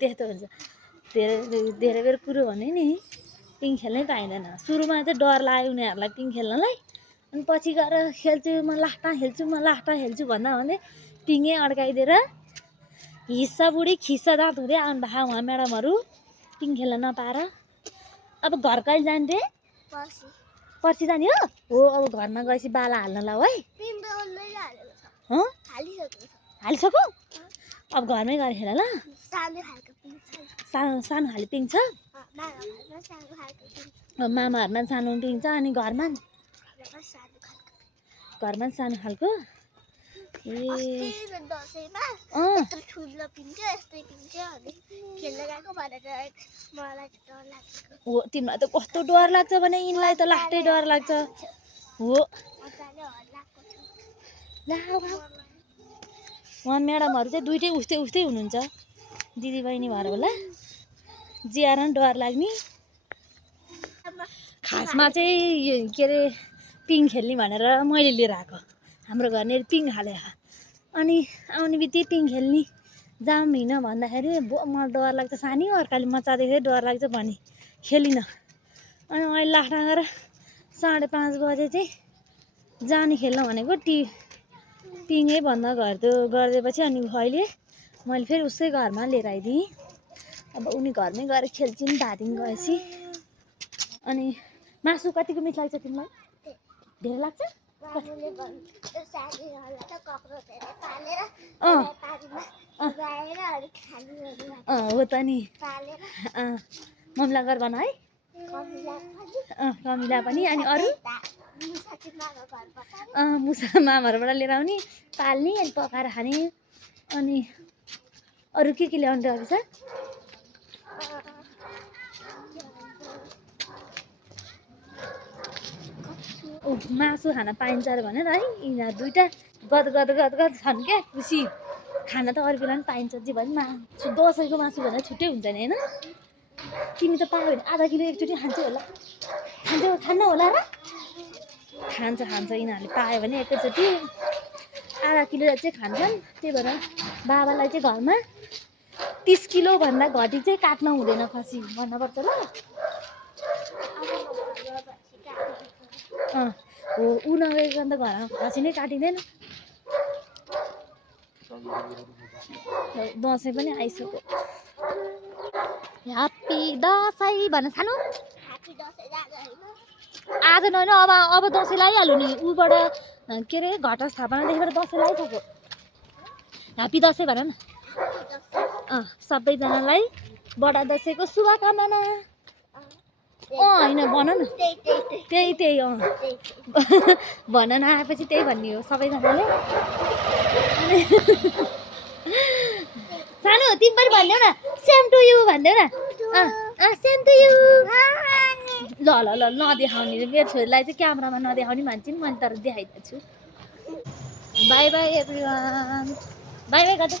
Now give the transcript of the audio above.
त्यस्तो हुन्छ धेरै धेरै बेर कुरो भने नि पिङ खेल्नै पाइँदैन सुरुमा चाहिँ डर लाग्यो उनीहरूलाई पिङ खेल्नलाई अनि पछि गएर खेल्छु म लास्ट खेल्छु भन्दा भन्दै पिङै अड्काइदिएर हिस्सा बुढी खिस्सा दाँत हुँदै आउनु भएको उहाँ म्याडमहरू पिङ खेल्न नपाएर अब घर कहिले जाने रे पर्सि जाने हो अब घरमा गएपछि बाला हाल्न ल है हालिसक्यो अब घरमै गएर खेल ल सानो खाले पिङ छ मामाहरूमा सानो पिङ छ अनि घरमा सानो खालको हो तिमीलाई त कस्तो डर लाग्छ भने यिनलाई त लास्टै डर लाग्छ हो उहाँ म्याडमहरू चाहिँ दुइटै उस्तै हुनुहुन्छ दिदीबहिनी भएर होला जिएर डर लाग्ने खासमा चाहिँ के अरे पिङ खेल्ने भनेर मैले लिएर आएको हाम्रो घरनिर पिङ हाले अनि आउने बित्तिकै पिङ खेल्ने जाम हिँड भन्दाखेरि मलाई डर लाग्छ सानी अर्काले मचादेखि डर लाग्छ भने खेलिनँ अनि अहिले लास्टमा गएर 5:30 बजे चाहिँ जाने खेल्न भनेको पिङै बन्द गरिदिएपछि अनि अहिले मैले फेरि उसै घरमा लिएर आइदिएँ अब उनी घरमै गएर खेल्छिन् भातिङ गएपछि अनि मासु कतिको मिठ लाग्छ तिमीलाई धेरै लाग्छ हो त नि मम्मीलाई घर बना है कमिला पनि अनि अरू मुसा मामाहरूबाट लिएर आउने पाल्ने अनि पकाएर खाने अनि अरू के ल्याउनु अरू छ मासु खान पाइन्छ अरे भनेर है यिनीहरू दुइटा गद छन् क्या खुसी खाना त अरू बेला पनि पाइन्छ जे भने मासु दसैँको मासु भनेर छुट्टै हुन्छ नि होइन तिमी त पायो भने आधा किलो एकचोटि खान्छौ खान्न होला र खान्छ यिनीहरूले पायो भने एकैचोटि आधा किलो चाहिँ खान्छन् त्यही भएर बाबालाई चाहिँ घरमा 30 किलो भन्दा घटी चाहिँ काट्न हुँदैन खसी भन्नुपर्छ ल हो ऊ नगइकन त घरमा खसी नै काटिँदैन दसैँ पनि आइसक्यो ह्याप्पी दसैँ भन्न सानो आज नहोइन अब दसैँ लगाइहाल्यो नि ऊबाट के अरे घट स्थापनादेखिबाट दसैँ लगाइसक्यो ह्याप्पी दसैँ भन न सबैजनालाई बडा दसैँको शुभकामना होइन भन न त्यही भन न आएपछि त्यही भन्ने हो सबैजनाले सानो तिमी पनि भनिदेऊ न सेम टु यु भनिदेऊ न सेम टु यु ल नदेखाउने मेरो छोरीलाई चाहिँ क्यामेरामा नदेखाउने भन्छ नि मैले तर देखाइदिएको छु by by everyone by by गर्दै